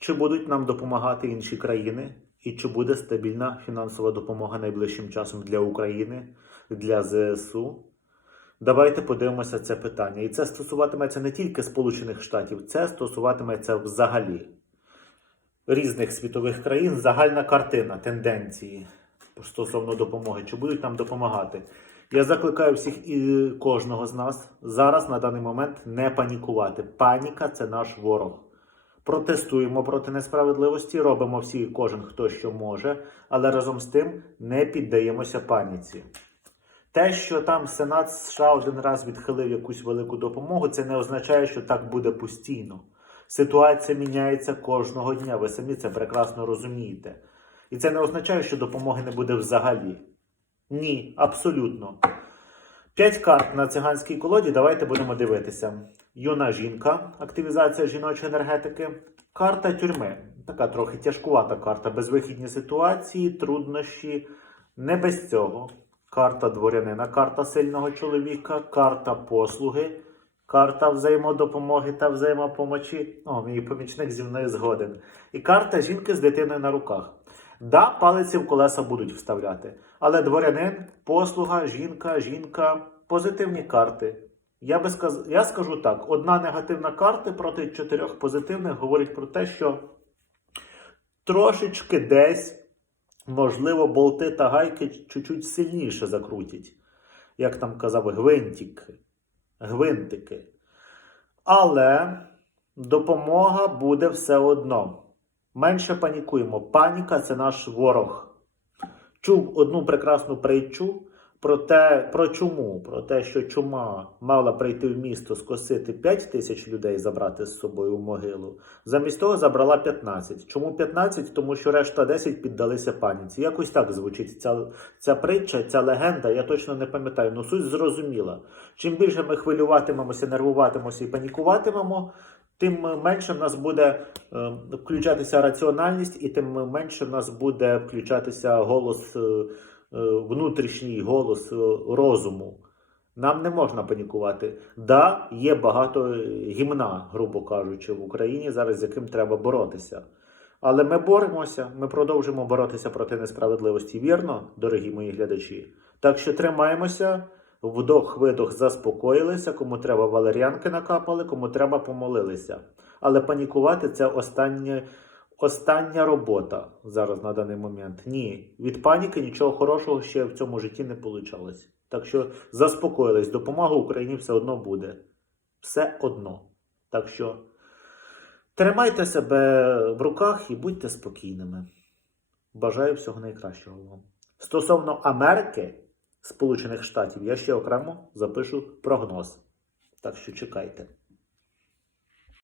Чи будуть нам допомагати інші країни, і чи буде стабільна фінансова допомога найближчим часом для України, для ЗСУ? Давайте подивимося це питання. І це стосуватиметься не тільки Сполучених Штатів, це стосуватиметься взагалі різних світових країн. Загальна картина тенденції стосовно допомоги. Чи будуть нам допомагати? Я закликаю всіх і кожного з нас зараз на даний момент не панікувати. Паніка це наш ворог. Протестуємо проти несправедливості, робимо всі, кожен хто що може, але разом з тим не піддаємося паніці. Те, що там Сенат США один раз відхилив якусь велику допомогу, це не означає, що так буде постійно. Ситуація міняється кожного дня. Ви самі це прекрасно розумієте. І це не означає, що допомоги не буде взагалі. Ні, абсолютно. П'ять карт на циганській колоді. Давайте будемо дивитися. Юна жінка, активізація жіночої енергетики. Карта тюрми. Така трохи тяжкувата карта. Безвихідні ситуації, труднощі. Не без цього. Карта дворянина, карта сильного чоловіка, карта послуги, карта взаємодопомоги та взаємопомочі. О, мій помічник зі мною згоден. І карта жінки з дитиною на руках. Да, палиці в колеса будуть вставляти. Але дворянин, послуга, жінка, жінка позитивні карти. Я би сказ... я скажу так: одна негативна карта проти чотирьох позитивних говорить про те, що трошечки десь, можливо, болти та гайки чуть-чуть сильніше закрутять. Як там казав, гвинтики. Гвинтики. Але допомога буде все одно. Менше панікуємо. Паніка це наш ворог. Чув одну прекрасну притчу про те, про чуму, про те, що чума мала прийти в місто скосити 5 тисяч людей, забрати з собою в могилу. Замість того забрала 15. Чому 15? Тому що решта 10 піддалися паніці. Якось так звучить ця, ця притча, ця легенда. Я точно не пам'ятаю. Ну суть зрозуміла. Чим більше ми хвилюватимемося, нервуватимемося і панікуватимемо, тим менше в нас буде е, включатися раціональність, і тим менше в нас буде включатися голос, е, е, внутрішній голос розуму. Нам не можна панікувати. Да, є багато гімна, грубо кажучи, в Україні зараз, з яким треба боротися. Але ми боремося, ми продовжимо боротися проти несправедливості. Вірно, дорогі мої глядачі. Так що тримаємося, вдох-видох заспокоїлися, кому треба валеріанки накапали, кому треба помолилися. Але панікувати це останнє, остання робота зараз на даний момент. Ні, від паніки нічого хорошого ще в цьому житті не вийшло. Так що заспокоїлись, допомога Україні все одно буде. Все одно. Так що тримайте себе в руках і будьте спокійними. Бажаю всього найкращого вам. Стосовно Америки, Сполучених Штатів, я ще окремо запишу прогноз. Так що чекайте.